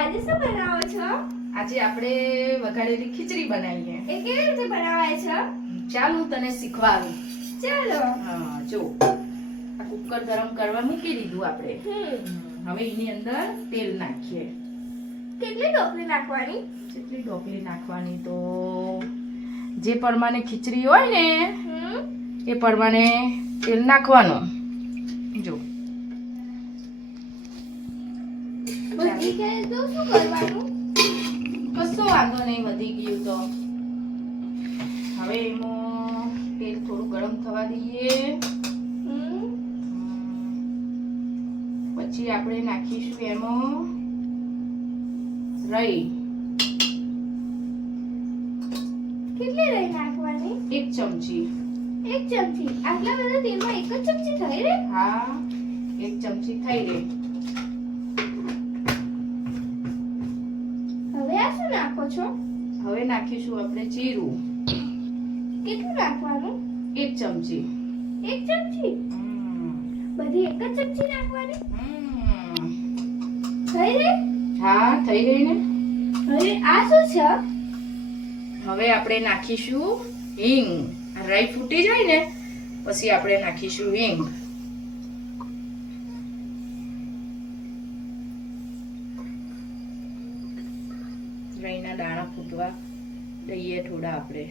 આજે શું બનાવો છો? આજે આપણે વઘારેલી ખીચડી બનાવીએ. એ કેવી રીતે બનાવાય છે? ચાલ હું તને શીખવાડું. ચાલો. હા જો આ કુકર ગરમ કરવા મૂકી દીધું આપણે. હવે એની અંદર તેલ નાખીએ. કેટલી ઢોકળી નાખવાની? જેટલી ઢોકળી નાખવાની તો જે પ્રમાણે ખીચડી હોય ને એ પ્રમાણે તેલ નાખવાનું. જો વધી ગયું તો શું કરવાનું? કશો વાંધો નહીં વધી ગયું તો. હવે એમાં તેલ થોડું ગરમ થવા દઈએ. પછી આપણે નાખીશું એમાં રાઈ. કેટલી રાઈ નાખવાની? 1 ચમચી. 1 ચમચી. આટલા બધા તેલમાં 1 જ ચમચી થઈ રે? હા 1 ચમચી થઈ રે. હવે આ શું નાખો છો? હવે નાખીશું આપણે જીરું. કેટલું નાખવાનું? 1 ચમચી. 1 ચમચી? બધી 1 જ ચમચી નાખવાની? થઈ રે? હા થઈ ગઈ ને. હવે આ શું છે? હવે આપણે નાખીશું હિંગ. રાઈ ફૂટી જાય ને પછી આપણે નાખીશું હિંગ. રાઈના દાણા ફૂટવા દઈએ થોડા આપણે.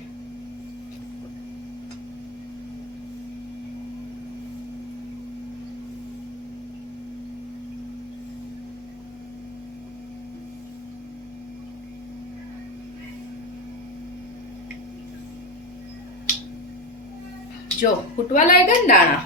જો ફૂટવા લાગ્યા ને દાણા.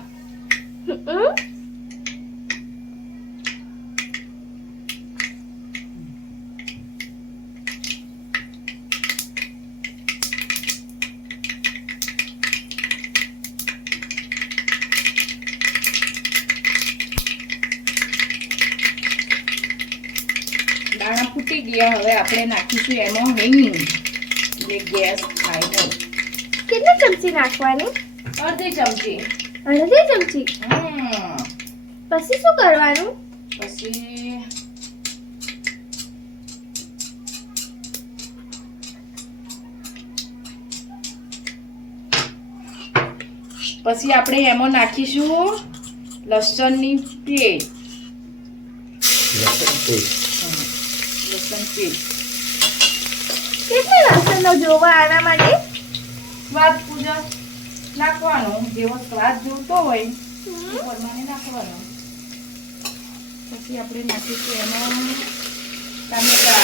દાણા ફૂટી ગયા. હવે આપણે નાખીશું એમાં હિંગ. જે ગેસ થાય ને. કેટલી ચમચી નાખવાની? અડધી ચમચી. અડધી ચમચી? પછી શું કરવાનું? પછી આપણે એમાં નાખીશું લસણની પેસ્ટ. લસણ પેસ્ટ. કેટલી લસણનો જોવા આના માટે? સ્વાદ પૂજા નાખવાનો. જેવો સ્વાદ જોતો હોય એ પ્રમાણે નાખવાનો. પછી આપણે નાખીશું એમાં ટામેટા.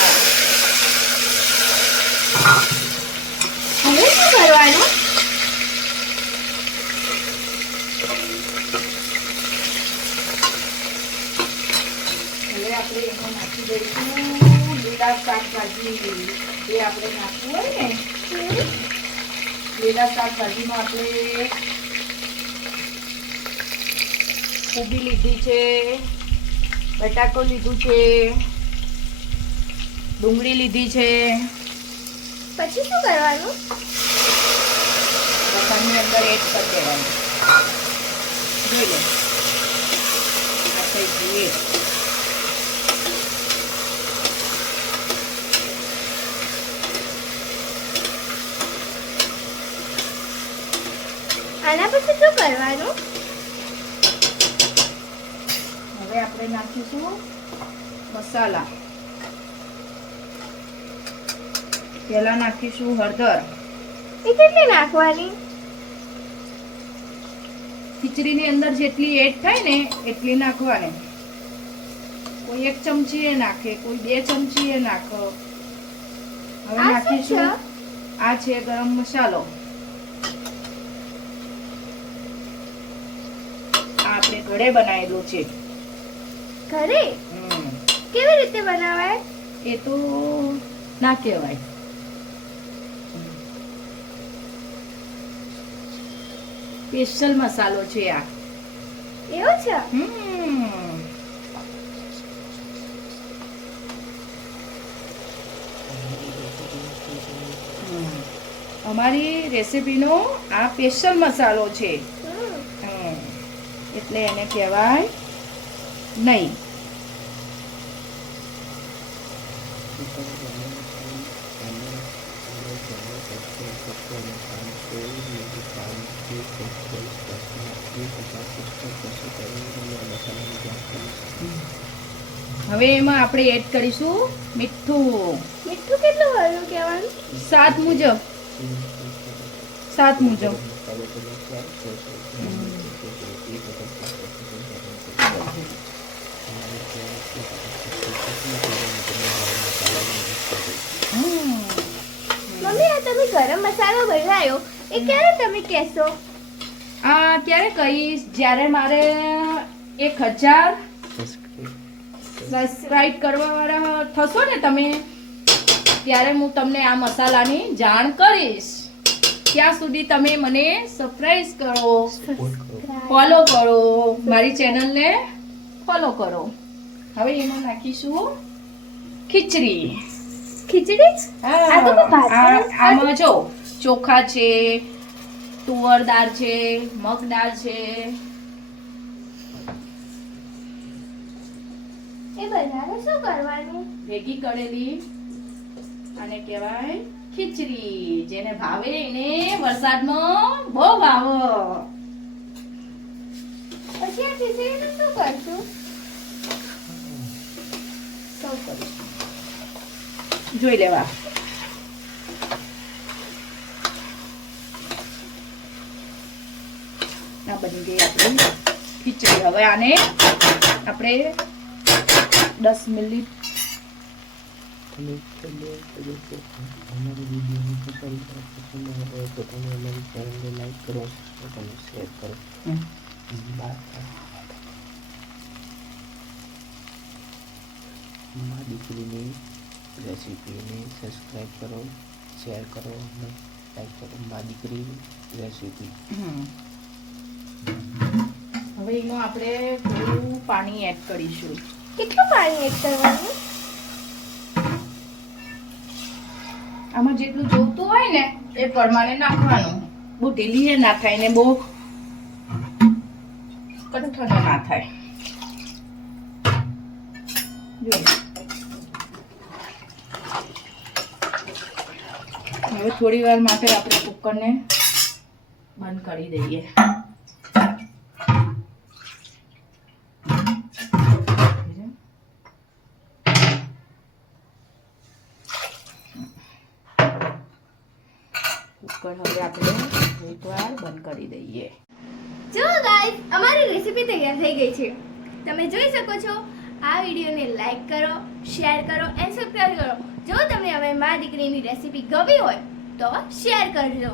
હવે શું કરવાનું? હવે આપણે એમાં નાખી દઈશું લીલા શાકભાજી. જે આપણે નાખવું હોય ને લીલા શાકભાજીમાં આપણે કોબી લીધી છે, બટાકો લીધું છે, ડુંગળી લીધી છે. પછી શું કરવાનું? લસણની અંદર એડ કરી દેવાનું. જોઈ લો આ થઈ ગયું. આના પછી શું કરવાનું? હવે આપણે નાખીશું મસાલા. પહેલા નાખીશું હળદર. એ કેટલી નાખવાની? ખીચડીની અંદર જેટલી એડ થાય ને એટલી નાખવાની. કોઈ 1 ચમચી એ નાખે, કોઈ 2 ચમચી એ નાખો. હવે નાખીશું આ છે ગરમ મસાલો. આપણે ઘરે બનાવેલું છે. ઘરે? કેવી રીતે બનાવાય? એ તો ના કહેવાય. સ્પેશિયલ મસાલો છે આ. એવું છે? અમારી રેસીપીનો આ સ્પેશિયલ મસાલો છે. એટલે એને કહેવાય નહીં. હવે એમાં આપણે એડ કરીશું મીઠું. મીઠું કેટલું વાળું કહેવાનું? સ્વાદ મુજબ. સ્વાદ મુજબ. મમ્મી આ તમે ગરમ મસાલો બનાવ્યો એ ક્યારે તમે કહેશો? આ ક્યારે કહીશ જ્યારે મારે 1000 સબસ્ક્રાઇબ કરવા વાળા થશો ને તમે, ત્યારે હું તમને આ મસાલાની જાણ કરીશ. ત્યાં સુધી તમે મને સરપ્રાઈઝ કરો, ફોલો કરો, મારી ચેનલને ફોલો કરો. હવે એમાં નાખીશું ખીચડી. ખીચડી? આ તો મેં ભાત આમાં જો ચોખા છે, તુવર દાળ છે, મગ દાળ છે. એ બધાને શું કરવાનું? ભેગી કરેલી આને કહેવાય ખીચડી. જેને ભાવે એને વરસાદમાં બહુ ભાવે. પછી આ ખીચડીનું શું કરશું? સૌ કરીશું. જોઈ લેવા. આ બની ગઈ આપણી ખીચડી. હવે આને આપણે 10 મિનિટ हमारे वीडियो में पसंद आए तो તમે અમારી ચેનલને લાઈક કરો અને શેર કરો. મા દીકરીની રેસીપીને સબસ્ક્રાઈબ કરો, શેર કરો અને લાઈક કરો. મા દીકરી રેસીપી. હવે એમાં આપણે થોડું પાણી એડ કરીશું. કેટલું પાણી એડ કરવાનું? આમાં જેટલું જોઈતું હોય ને એ પ્રમાણે નાખવાનું. બહુ ઢીલી ના થાય ને બહુ કઠણ ના થાય. હવે થોડી વાર માટે આપણે કુકરને બંધ કરી દઈએ. કુકર હવે આપણે એક વાર બંધ કરી દઈએ. જો ગાઈસ, અમારી રેસીપી તૈયાર થઈ ગઈ છે. તમે જોઈ શકો છો. આ વિડીયોને લાઈક કરો, શેર કરો અને સબસ્ક્રાઇબ કરો. જો તમને હવે મા દીકરીની રેસીપી ગમી હોય તો શેર કરજો.